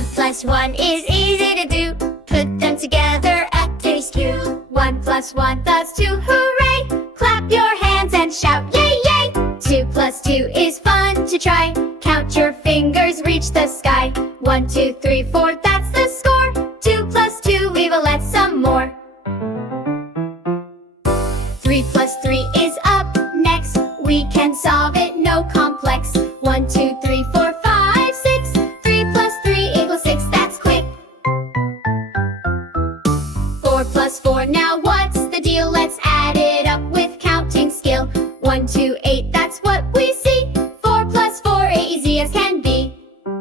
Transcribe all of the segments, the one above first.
1 plus 1 is easy to do. Put them together at taste you. 1 plus 1, that's 2, hooray! Clap your hands and shout, yay, yay! 2 plus 2 is fun to try. Count your fingers, reach the sky. 1, 2, 3, 4, that's the score. 2 plus 2, we will add some more. 3 plus 3 is up next. We can solve it, no complex. 1, 2, 3, 4, 5, 6. 3 plus 3 equals 6, that's quick. 4 plus 4, now what's the deal? Let's add it up with counting skill. 1, 2, 8, that's what we see. 4 plus 4, easy as can be. 5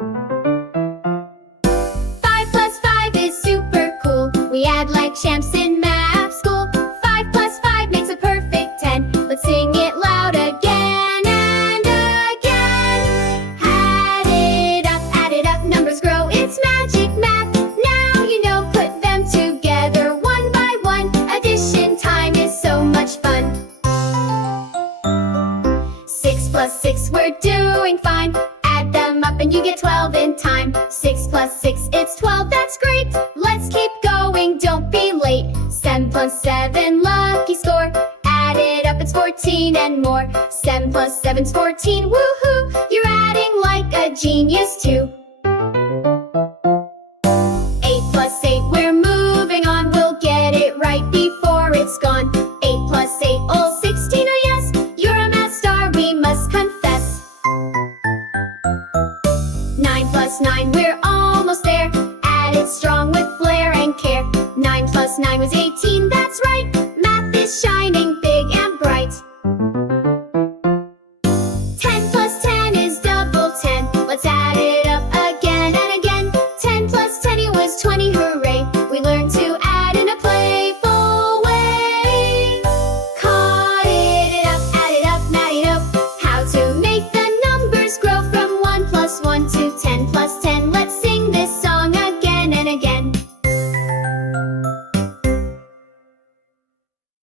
plus 5 is super cool. We add like champs in math school. 5 plus 5 makes a perfect 10. Let's sing it loud again and again. Add it up, numbers grow, it's magic math. Now you know, put them together one by one. Addition time is so much fun. 6 plus 6, we're doing fine. Add them up and you get 12 in time. 6 plus 6, it's 12, that's great. Let's keep going, don't be late. 7 plus 7, lucky score. Add it up, it's 14 and more. 7 plus 7's 14, woohoo! You're adding like a genius too.